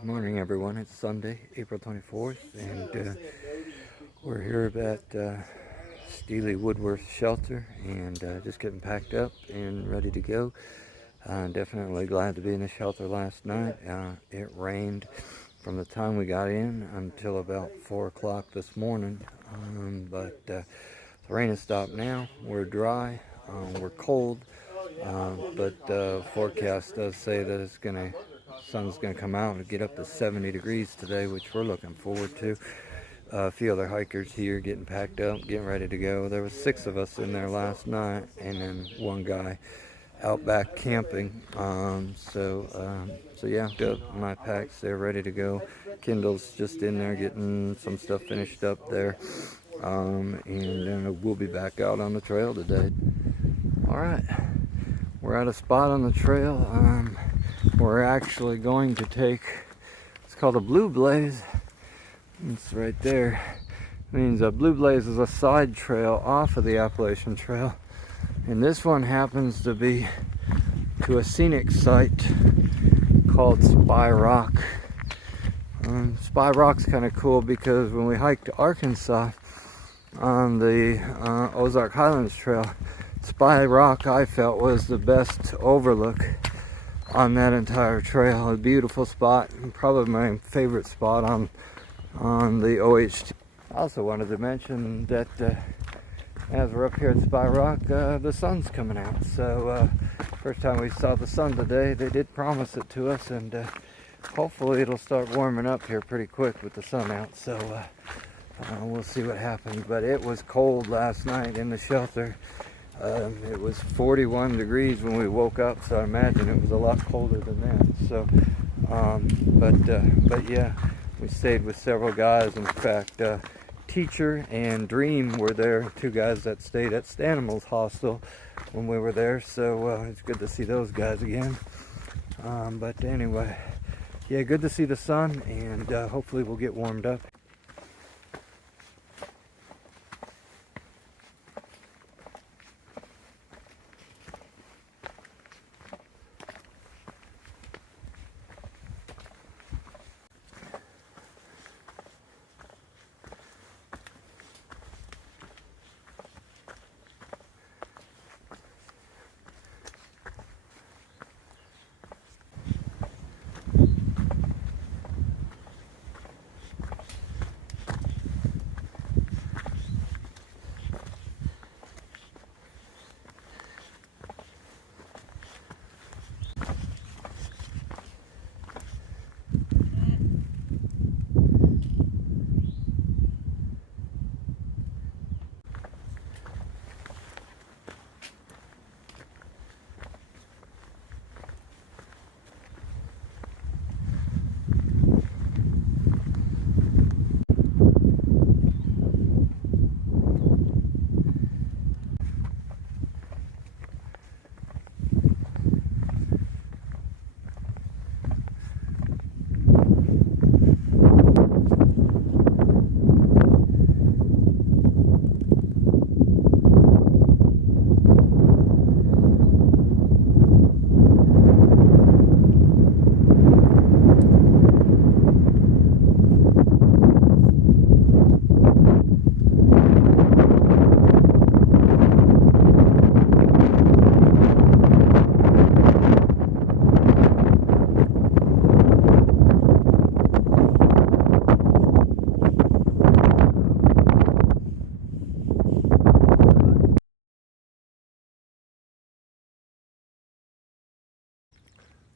Good morning, everyone. It's Sunday, April 24th, and we're here at Steely Woodworth shelter, and just getting packed up and ready to go. Definitely glad to be in the shelter last night. It rained from the time we got in until about 4 o'clock this morning, but the rain has stopped now. We're dry, we're cold, but the forecast does say that sun's gonna come out and get up to 70 degrees today, which we're looking forward to. A few other hikers here getting packed up, getting ready to go. There was 6 of us in there last night, and then one guy out back camping. So yeah, got my packs there ready to go. Kendall's just in there getting some stuff finished up there, and then we'll be back out on the trail today. All right, we're at a spot on the trail. We're actually going to take, it's called a Blue Blaze. It's right there. It means a Blue Blaze is a side trail off of the Appalachian Trail. And this one happens to be to a scenic site called Spy Rock. Spy Rock's kind of cool because when we hiked to Arkansas on the Ozark Highlands Trail, Spy Rock I felt was the best overlook on that entire trail. A beautiful spot, probably my favorite spot on the OHT. I also wanted to mention that as we're up here at Spy Rock, the sun's coming out. So first time we saw the sun today. They did promise it to us, and hopefully it'll start warming up here pretty quick with the sun out. So we'll see what happens. But it was cold last night in the shelter. It was 41 degrees when we woke up, so I imagine it was a lot colder than that. So, but yeah, we stayed with several guys. In fact, Teacher and Dream were there, 2 guys that stayed at Stanimal's hostel when we were there. So it's good to see those guys again. But anyway, yeah, good to see the sun, and hopefully we'll get warmed up.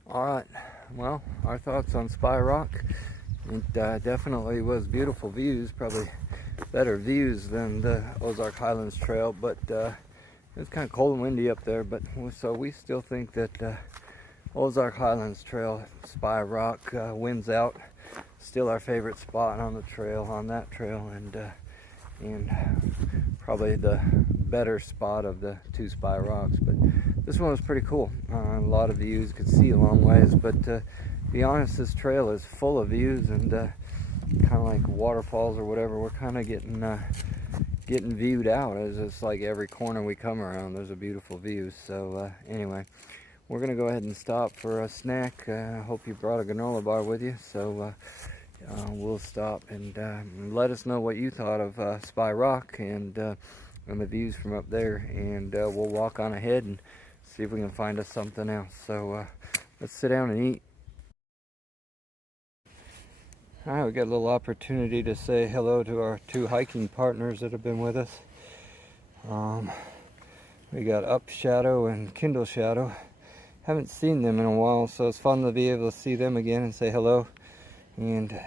Alright, well, our thoughts on Spy Rock. It definitely was beautiful views, probably better views than the Ozark Highlands Trail, but it was kind of cold and windy up there, but so we still think that Ozark Highlands Trail, Spy Rock wins out. Still our favorite spot on the trail, on that trail, and probably the better spot of the 2 Spy Rocks. But this one was pretty cool. A lot of views, could see a long ways, but to be honest, this trail is full of views, and kind of like waterfalls or whatever. We're kind of getting viewed out, as it's like every corner we come around there's a beautiful view. So anyway, we're going to go ahead and stop for a snack. I hope you brought a granola bar with you. So we'll stop and let us know what you thought of Spy Rock and the views from up there. And we'll walk on ahead and see if we can find us something else. So let's sit down and eat. All right, we got a little opportunity to say hello to our 2 hiking partners that have been with us. We got Up Shadow and Kindle Shadow. Haven't seen them in a while, so it's fun to be able to see them again and say hello. And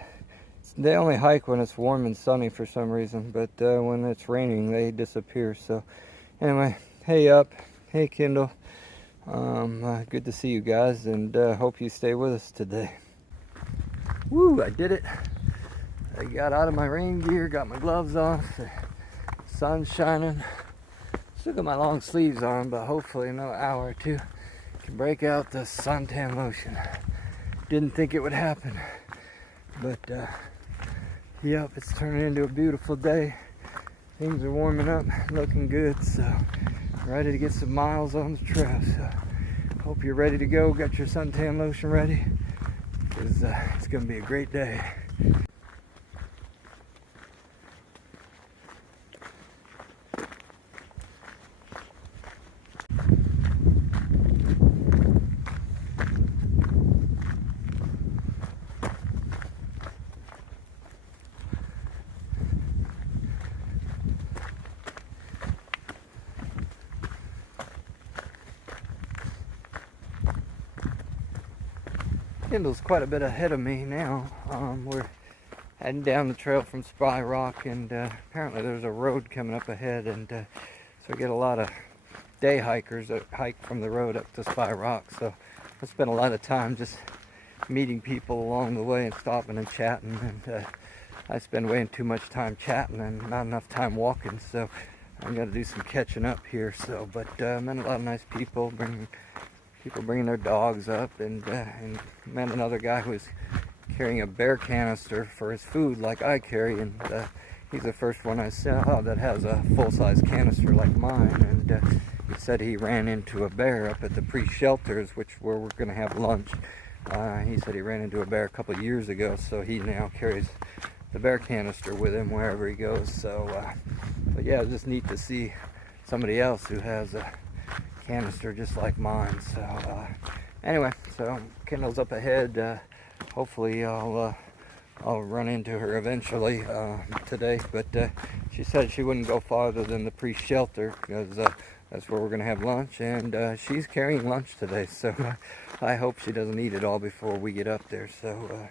they only hike when it's warm and sunny for some reason, but when it's raining they disappear. So anyway, hey Up, hey Kindle. Good to see you guys, and hope you stay with us today. Woo, I did it. I got out of my rain gear, got my gloves off, the sun's shining. Still got my long sleeves on, but hopefully in another hour or two can break out the suntan lotion. Didn't think it would happen, but yep, it's turning into a beautiful day. Things are warming up, looking good, so ready to get some miles on the trail. So hope you're ready to go, got your suntan lotion ready. It's going to be a great day. Kindle's quite a bit ahead of me now. We're heading down the trail from Spy Rock, and apparently there's a road coming up ahead, and so we get a lot of day hikers that hike from the road up to Spy Rock. So I spend a lot of time just meeting people along the way and stopping and chatting, and I spend way too much time chatting and not enough time walking, so I'm going to do some catching up here. So, but met a lot of nice people, bringing their dogs up, and met another guy who was carrying a bear canister for his food like I carry, and he's the first one I saw that has a full-size canister like mine, and he said he ran into a bear up at the pre-shelters, where we're going to have lunch. He said he ran into a bear a couple of years ago, so he now carries the bear canister with him wherever he goes. So but yeah, it's just neat to see somebody else who has a canister just like mine. So anyway, so Kindle's up ahead. Hopefully I'll run into her eventually today, but she said she wouldn't go farther than the pre-shelter because that's where we're gonna have lunch, and she's carrying lunch today, so I hope she doesn't eat it all before we get up there. So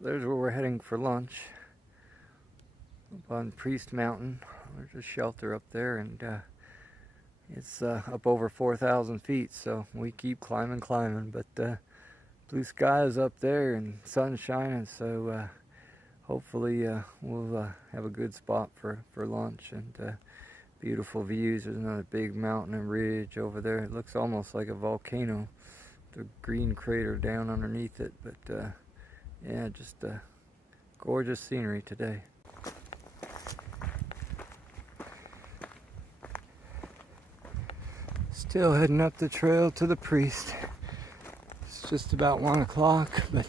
there's where we're heading for lunch, up on Priest Mountain. There's a shelter up there, and it's up over 4,000 feet, so we keep climbing, but blue sky is up there and sun's shining, so hopefully we'll have a good spot for lunch, and beautiful views. There's another big mountain and ridge over there. It looks almost like a volcano, the green crater down underneath it, but yeah, just gorgeous scenery today. Still heading up the trail to the Priest. It's just about 1 o'clock, but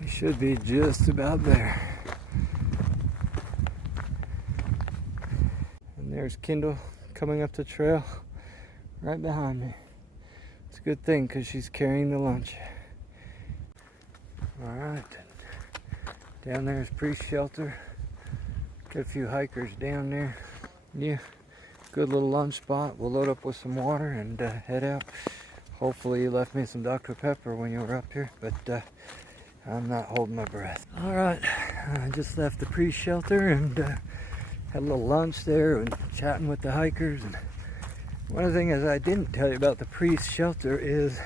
we should be just about there. And there's Kindle coming up the trail right behind me. It's a good thing because she's carrying the lunch. Alright, down there is Priest Shelter. Got a few hikers down there. Yeah, good little lunch spot. We'll load up with some water and head out. Hopefully you left me some Dr. Pepper when you were up here, but I'm not holding my breath. Alright, I just left the Priest Shelter and had a little lunch there and chatting with the hikers. And one of the things I didn't tell you about the Priest Shelter is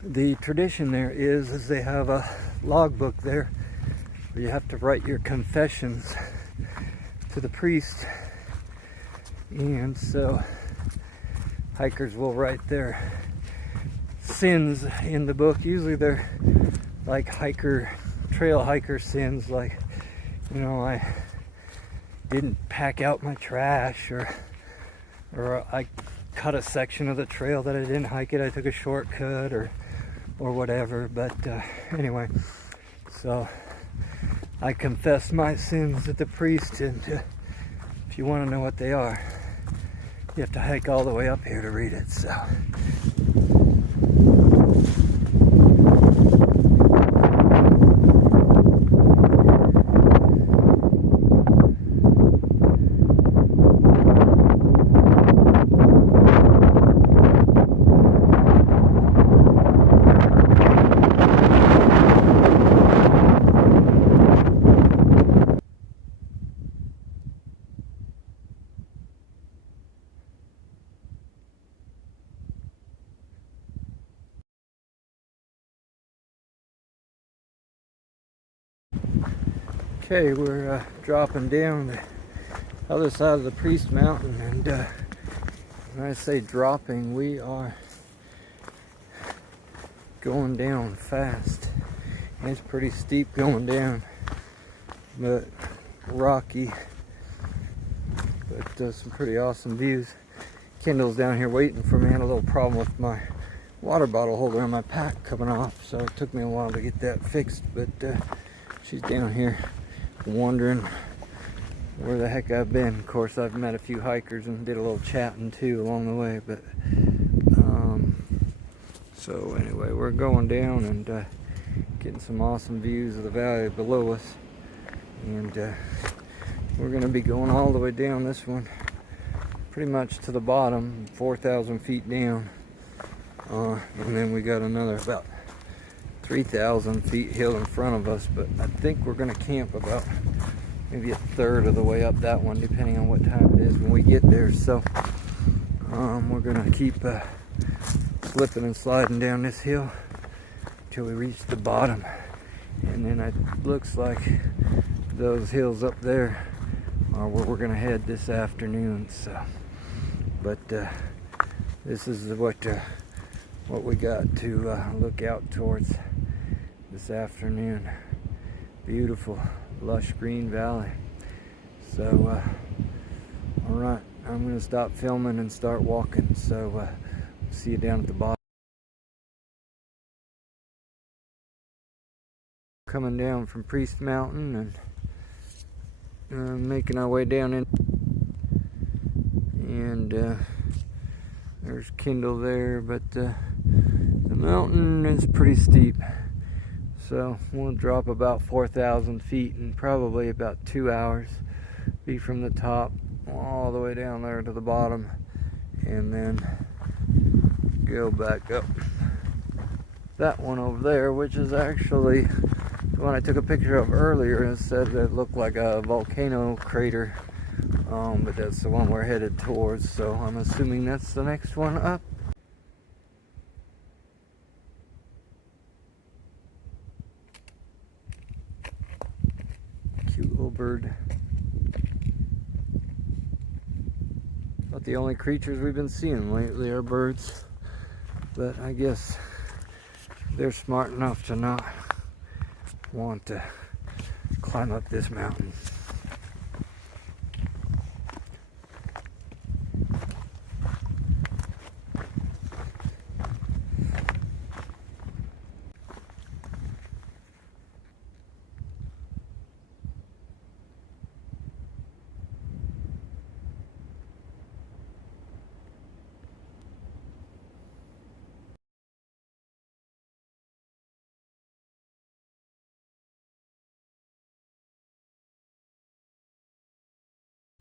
the tradition there is they have a logbook there where you have to write your confessions to the priest And so hikers will write their sins in the book. Usually they're like trail hiker sins, like, you know, I didn't pack out my trash, or I cut a section of the trail that I didn't hike it, I took a shortcut, or whatever. But anyway, so I confess my sins at the priest, and if you want to know what they are, you have to hike all the way up here to read it. So okay, we're dropping down the other side of the Priest Mountain, and when I say dropping, we are going down fast. And it's pretty steep going down, but rocky, but some pretty awesome views. Kendall's down here waiting for me. I had a little problem with my water bottle holder on my pack coming off, so it took me a while to get that fixed, but she's down here wondering where the heck I've been. Of course, I've met a few hikers and did a little chatting too along the way, but so anyway, we're going down and getting some awesome views of the valley below us, and we're going to be going all the way down this one, pretty much to the bottom, 4,000 feet down, and then we got another about 3,000 feet hill in front of us. But I think we're going to camp about maybe a third of the way up that one, depending on what time it is when we get there. So we're going to keep slipping and sliding down this hill till we reach the bottom, and then it looks like those hills up there are where we're going to head this afternoon. So, but this is what we got to look out towards this afternoon. Beautiful lush green valley. So alright, I'm going to stop filming and start walking, so see you down at the bottom. Coming down from Priest Mountain and making our way down in, and there's Kendall there, but the mountain is pretty steep, so we'll drop about 4,000 feet in probably about 2 hours, be from the top all the way down there to the bottom, and then go back up that one over there, which is actually the one I took a picture of earlier and said it looked like a volcano crater, but that's the one we're headed towards, so I'm assuming that's the next one up. Cute little bird. About the only creatures we've been seeing lately are birds, but I guess they're smart enough to not want to climb up this mountain.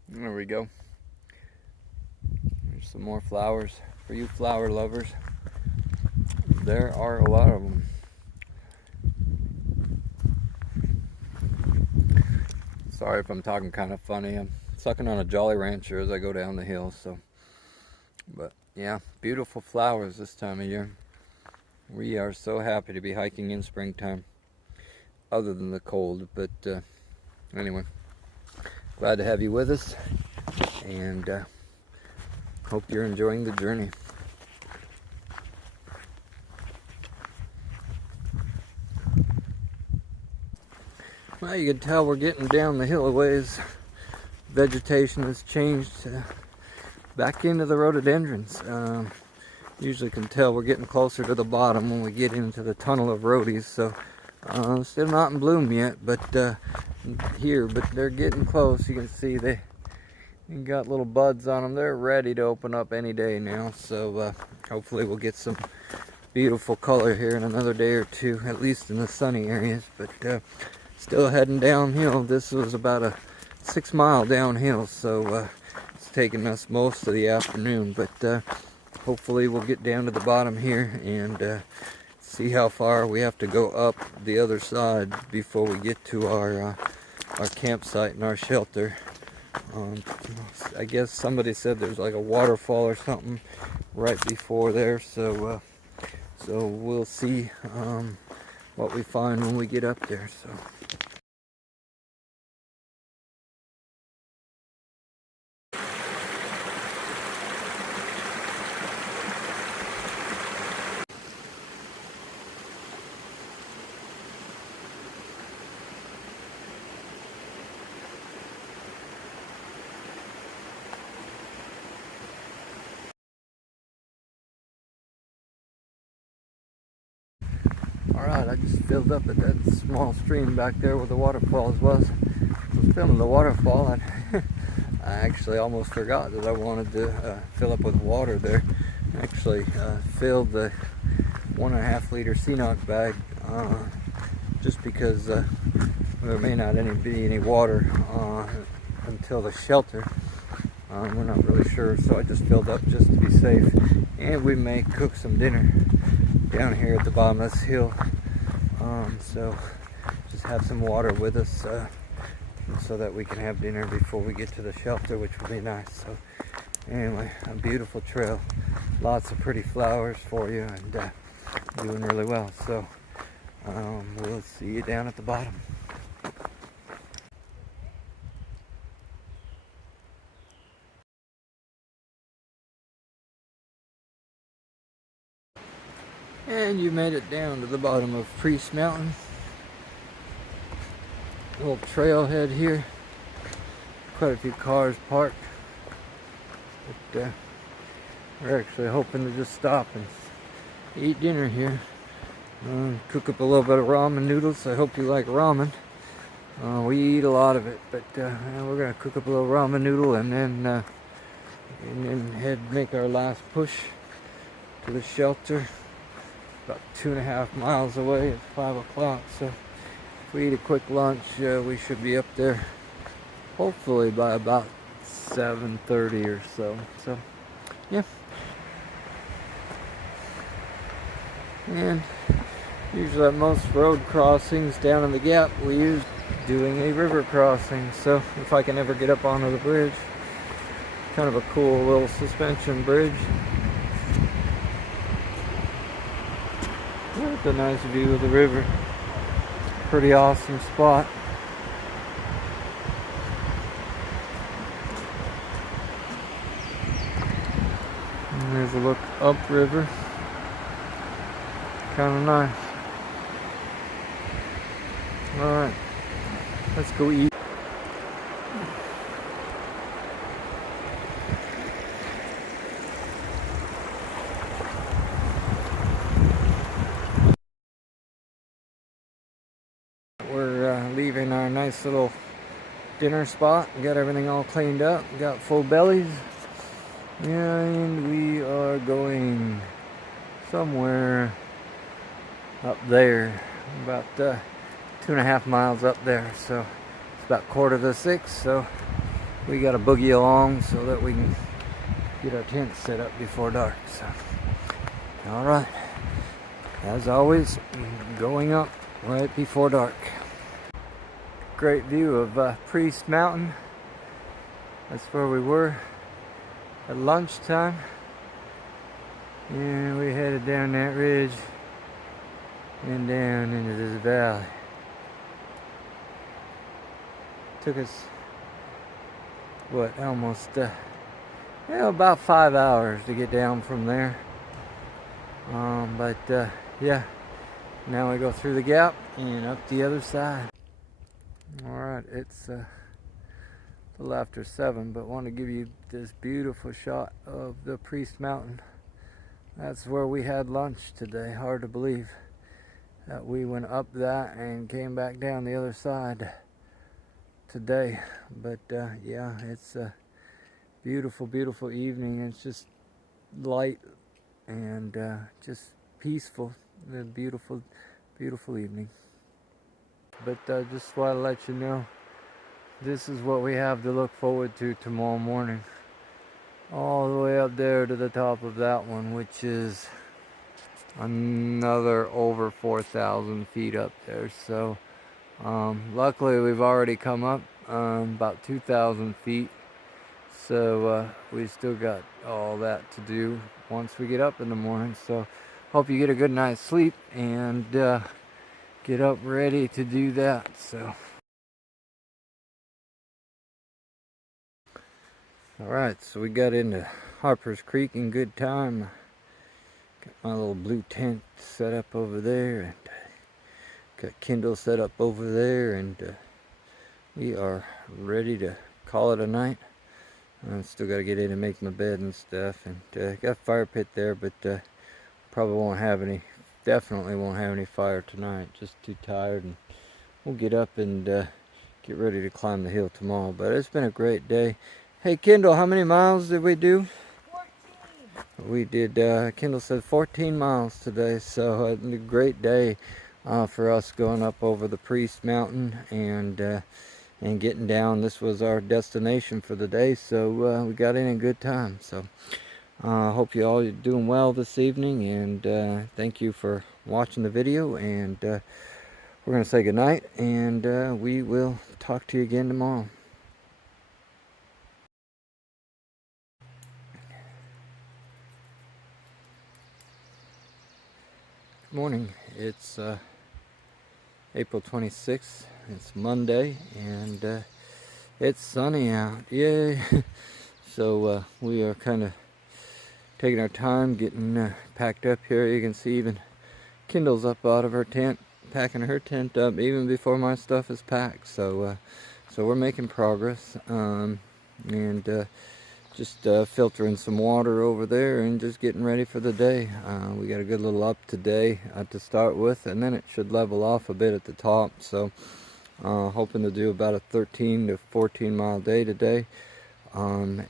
There we go. There's some more flowers for you flower lovers. There are a lot of them. Sorry if I'm talking kind of funny. I'm sucking on a Jolly Rancher as I go down the hill. So, but yeah, beautiful flowers this time of year. We are so happy to be hiking in springtime, other than the cold. But anyway, glad to have you with us, and hope you're enjoying the journey. Well, you can tell we're getting down the hill a ways. Vegetation has changed back into the rhododendrons. Usually can tell we're getting closer to the bottom when we get into the tunnel of rhodies. So still not in bloom yet, but here, but they're getting close. You can see they got little buds on them. They're ready to open up any day now. So hopefully we'll get some beautiful color here in another day or two, at least in the sunny areas. But still heading downhill. This was about a 6-mile downhill, so it's taken us most of the afternoon, but hopefully we'll get down to the bottom here and see how far we have to go up the other side before we get to our campsite and our shelter. I guess somebody said there's like a waterfall or something right before there, so we'll see what we find when we get up there. So. Alright, I just filled up at that small stream back there where the waterfalls was. I was filming the waterfall and I actually almost forgot that I wanted to fill up with water there. I actually filled the 1.5 liter Seanock bag just because there may not be any water until the shelter. We're not really sure, so I just filled up just to be safe. And we may cook some dinner down here at the bottom of this hill. So just have some water with us so that we can have dinner before we get to the shelter, which would be nice. So anyway, a beautiful trail, lots of pretty flowers for you, and doing really well. So we'll see you down at the bottom. And you made it down to the bottom of Priest Mountain. Little trailhead here. Quite a few cars parked. But we're actually hoping to just stop and eat dinner here. Cook up a little bit of ramen noodles. I hope you like ramen. We eat a lot of it, but we're gonna cook up a little ramen noodle and then make our last push to the shelter. About 2.5 miles away at 5 o'clock, so if we eat a quick lunch, we should be up there hopefully by about 7:30 or so. So yeah, and usually at most road crossings down in the gap we use doing a river crossing, so if I can ever get up onto the bridge, kind of a cool little suspension bridge. It's a nice view of the river. Pretty awesome spot. And there's a look upriver. Kind of nice. Alright, let's go eat. We're leaving our nice little dinner spot. Got everything all cleaned up. Got full bellies. And we are going somewhere up there. About 2.5 miles up there. So it's about 5:45. So we got to boogie along so that we can get our tent set up before dark. So, alright. As always, going up right before dark. Great view of Priest Mountain. That's where we were at lunchtime. And we headed down that ridge and down into this valley. Took us, what, almost about 5 hours to get down from there. Yeah, now we go through the gap and up the other side. Alright, it's a little after 7, but I want to give you this beautiful shot of the Priest Mountain. That's where we had lunch today. Hard to believe that we went up that and came back down the other side today. But yeah, it's a beautiful, beautiful evening. It's just light and just peaceful. A beautiful, beautiful evening. But just want to let you know, this is what we have to look forward to tomorrow morning. All the way up there to the top of that one, which is another over 4,000 feet up there. So luckily we've already come up about 2,000 feet. So we still got all that to do once we get up in the morning. So hope you get a good night's sleep and get up ready to do that. So alright, so we got into Harper's Creek in good time. Got my little blue tent set up over there, and got Kindle set up over there, and we are ready to call it a night. I still got to get in and make my bed and stuff, and got a fire pit there, but probably won't have any, definitely won't have any fire tonight. Just too tired, and we'll get up and get ready to climb the hill tomorrow. But it's been a great day. Hey Kendall, how many miles did we do? 14. We did, Kendall said 14 miles today, so a great day for us going up over the Priest Mountain and getting down. This was our destination for the day, so we got in good time. So hope you all are doing well this evening, and thank you for watching the video, and we're going to say goodnight, and we will talk to you again tomorrow. Morning. It's April 26th. It's Monday, and it's sunny out. Yay! So we are kind of taking our time getting packed up here. You can see even Kindle's up out of her tent, packing her tent up even before my stuff is packed. So so we're making progress, and just filtering some water over there and just getting ready for the day. We got a good little up today to start with, and then it should level off a bit at the top. So hoping to do about a 13 to 14 mile day today. But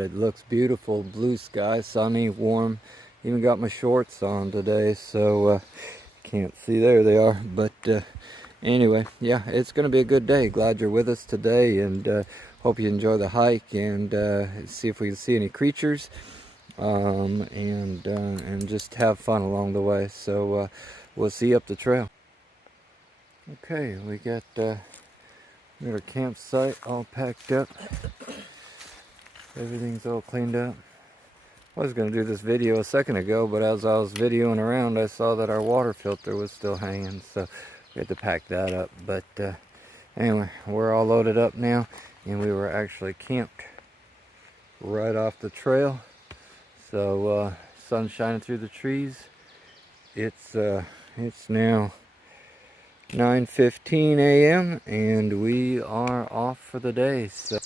it looks beautiful, blue sky, sunny, warm. Even got my shorts on today, so can't see, there they are. But anyway, yeah, it's gonna be a good day. Glad you're with us today, and hope you enjoy the hike, and see if we can see any creatures, and just have fun along the way. So we'll see you up the trail. Okay, we got our campsite all packed up. Everything's all cleaned up. I was going to do this video a second ago, but as I was videoing around, I saw that our water filter was still hanging, so we had to pack that up. But anyway, we're all loaded up now, and we were actually camped right off the trail. So sun's shining through the trees. It's now 9:15 a.m. and we are off for the day. So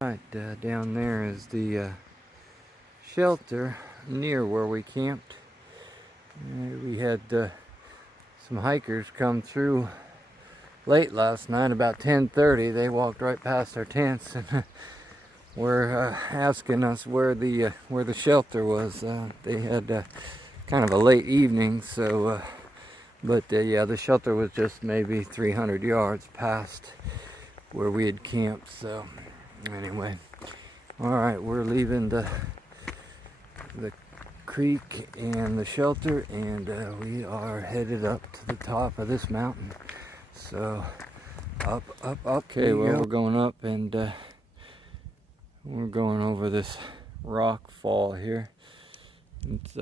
right, down there is the shelter near where we camped. We had some hikers come through late last night, about 10:30. They walked right past our tents and were asking us where the shelter was. They had kind of a late evening, so but yeah, the shelter was just maybe 300 yards past where we had camped. So anyway, all right, we're leaving the creek and the shelter, and we are headed up to the top of this mountain. So up. Okay, well, we're going up, and we're going over this rock fall here. It's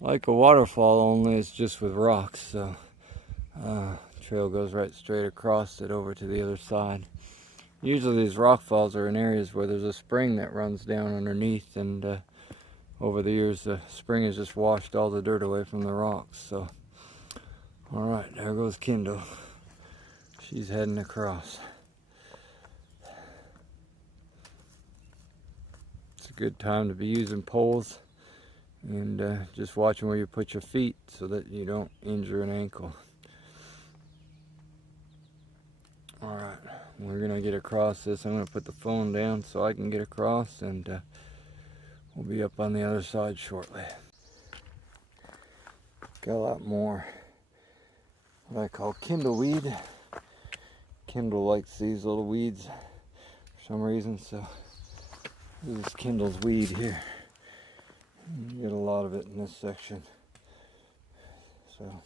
like a waterfall, only it's just with rocks. So trail goes right straight across it over to the other side. Usually these rock falls are in areas where there's a spring that runs down underneath, and over the years the spring has just washed all the dirt away from the rocks. So alright, there goes Kendall. She's heading across. It's a good time to be using poles and just watching where you put your feet so that you don't injure an ankle. Alright, we're gonna get across this. I'm gonna put the phone down so I can get across, and we'll be up on the other side shortly. Got a lot more what I call kindleweed. Kendall likes these little weeds for some reason, so this is Kendall's weed here. You get a lot of it in this section. So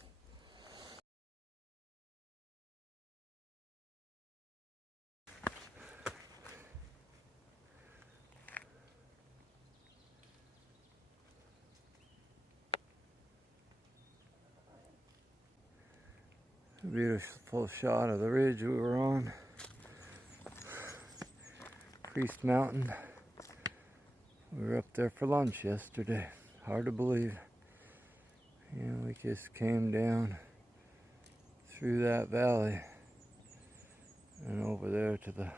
a beautiful shot of the ridge we were on. Priest Mountain. We were up there for lunch yesterday. Hard to believe. And we just came down through that valley and over there to the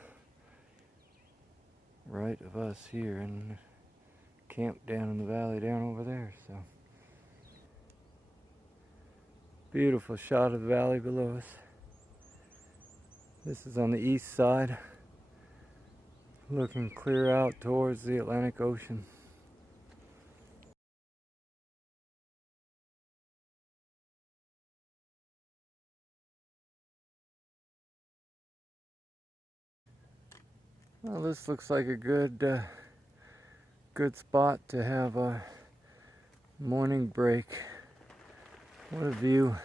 right of us here, and camped down in the valley down over there. So beautiful shot of the valley below us. This is on the east side, looking clear out towards the Atlantic Ocean. Well, this looks like a good spot to have a morning break. What a view.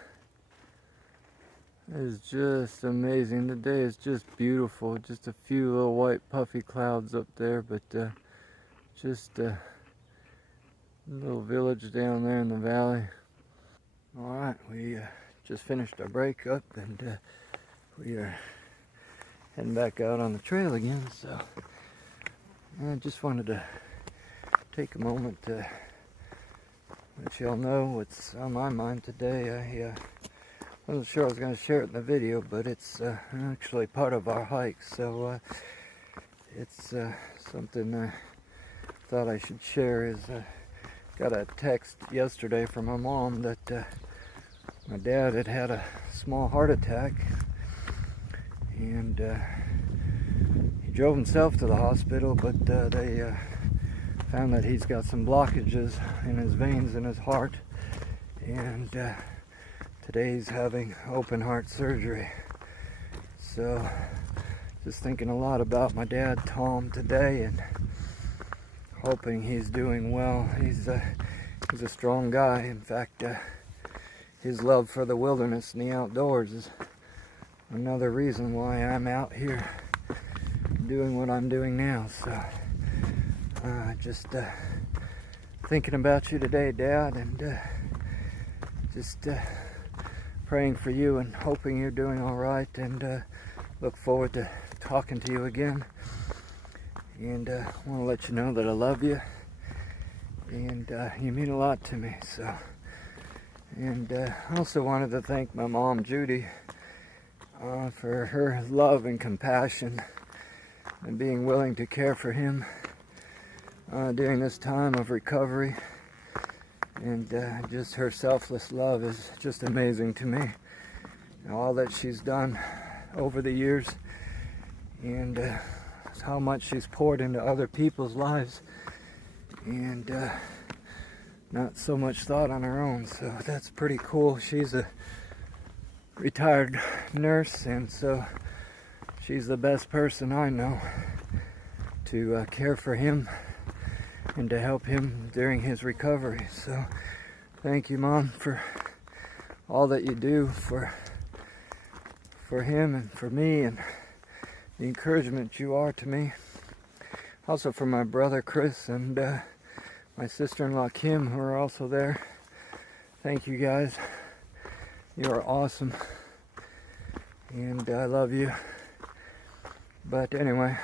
It is just amazing. The day is just beautiful. Just a few little white puffy clouds up there, but just a little village down there in the valley. Alright, we just finished our break up, and we are heading back out on the trail again. So I just wanted to take a moment to let y'all know what's on my mind today. I wasn't sure I was going to share it in the video, but it's actually part of our hike, so it's something I thought I should share. Is got a text yesterday from my mom that my dad had had a small heart attack, and he drove himself to the hospital, but they found that he's got some blockages in his veins in his heart, and today he's having open heart surgery. So just thinking a lot about my dad Tom today, and hoping he's doing well. He's a strong guy. In fact, his love for the wilderness and the outdoors is another reason why I'm out here doing what I'm doing now. So just thinking about you today, Dad, and just praying for you and hoping you're doing all right, and look forward to talking to you again. And I want to let you know that I love you, and you mean a lot to me. So, and I also wanted to thank my mom, Judy, for her love and compassion and being willing to care for him during this time of recovery. And just her selfless love is just amazing to me. All that she's done over the years, and how much she's poured into other people's lives, and not so much thought on her own. So that's pretty cool. She's a retired nurse, and so she's the best person I know to care for him and to help him during his recovery. So thank you, Mom, for all that you do for him and for me, and the encouragement you are to me. Also for my brother Chris and my sister-in-law Kim, who are also there. Thank you guys. You are awesome. And I love you. But anyway,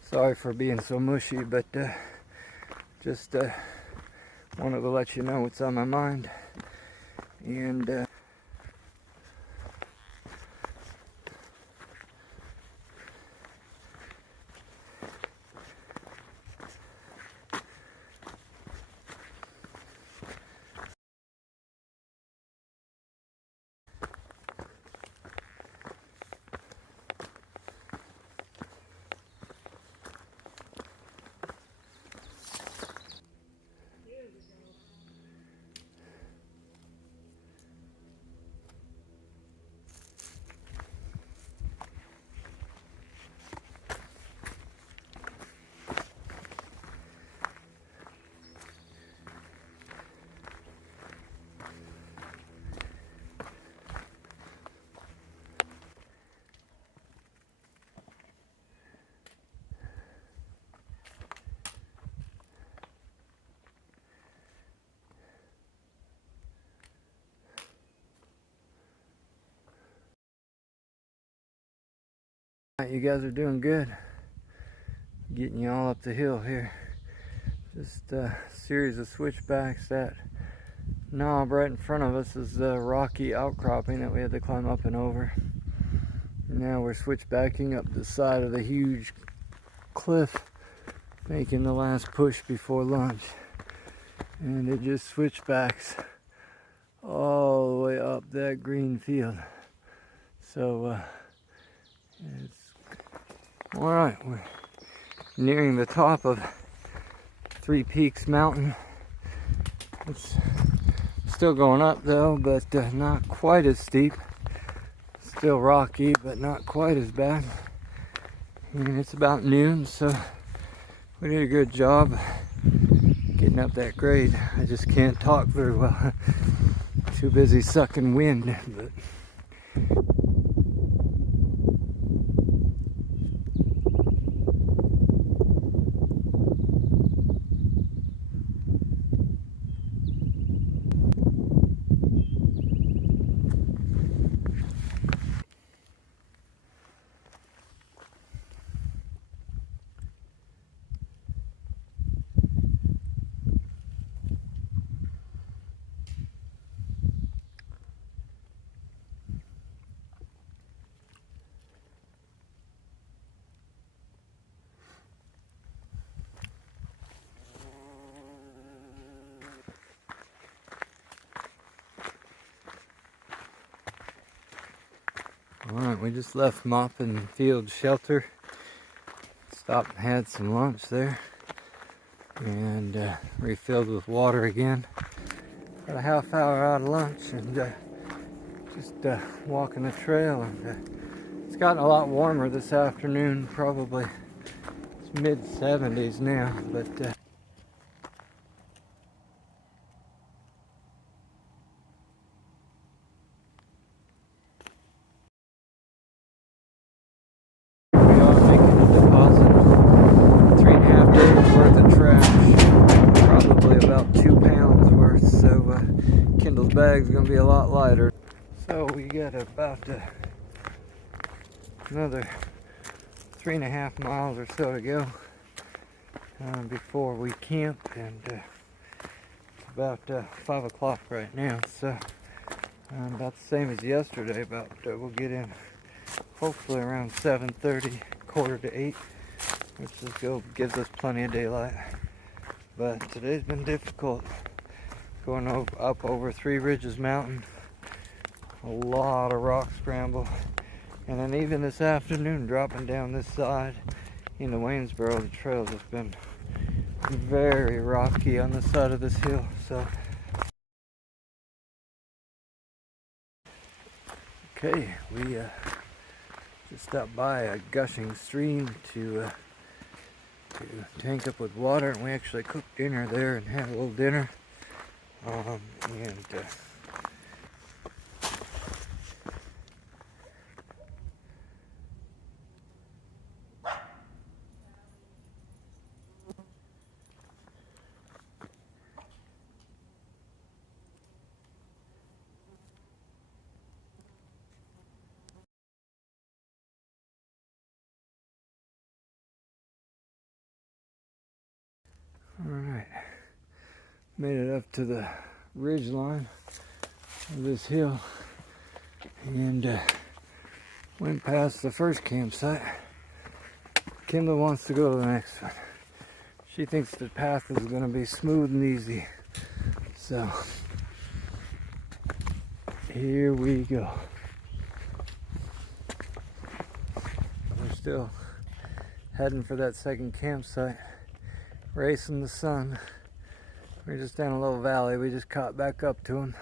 sorry for being so mushy, but just wanted to let you know what's on my mind. And you guys are doing good. Getting you all up the hill here. Just a series of switchbacks. That knob right in front of us is the rocky outcropping that we had to climb up and over. Now we're switchbacking up the side of the huge cliff, making the last push before lunch. And it just switchbacks all the way up that green field. So it's all right. We're nearing the top of Three Peaks Mountain. It's still going up though, but not quite as steep. Still rocky, but not quite as bad. And it's about noon, so we did a good job getting up that grade. I just can't talk very well. Too busy sucking wind. But alright, we just left Moppin Field Shelter. Stopped and had some lunch there. And refilled with water again. Got a half hour out of lunch and just walking the trail. And it's gotten a lot warmer this afternoon, probably it's mid-70s now, but we are making a deposit. 3.5 days worth of trash, probably about 2 pounds worth, so Kendall's bag's gonna be a lot lighter. So we got about another 3.5 miles or so to go before we camp, and it's about 5 o'clock right now, so about the same as yesterday. About we'll get in hopefully around 7:30, quarter to 8, which gives us plenty of daylight. But today's been difficult, going up over Three Ridges Mountain. A lot of rock scramble, and then even this afternoon dropping down this side into Waynesboro, the trails has been very rocky on the side of this hill. So okay, we just stopped by a gushing stream to tank up with water, and we actually cooked dinner there and had a little dinner. Alright, made it up to the ridge line of this hill and went past the first campsite. Kimba wants to go to the next one. She thinks the path is going to be smooth and easy. So, here we go. We're still heading for that second campsite, racing the sun. We're just down a little valley. We just caught back up to him.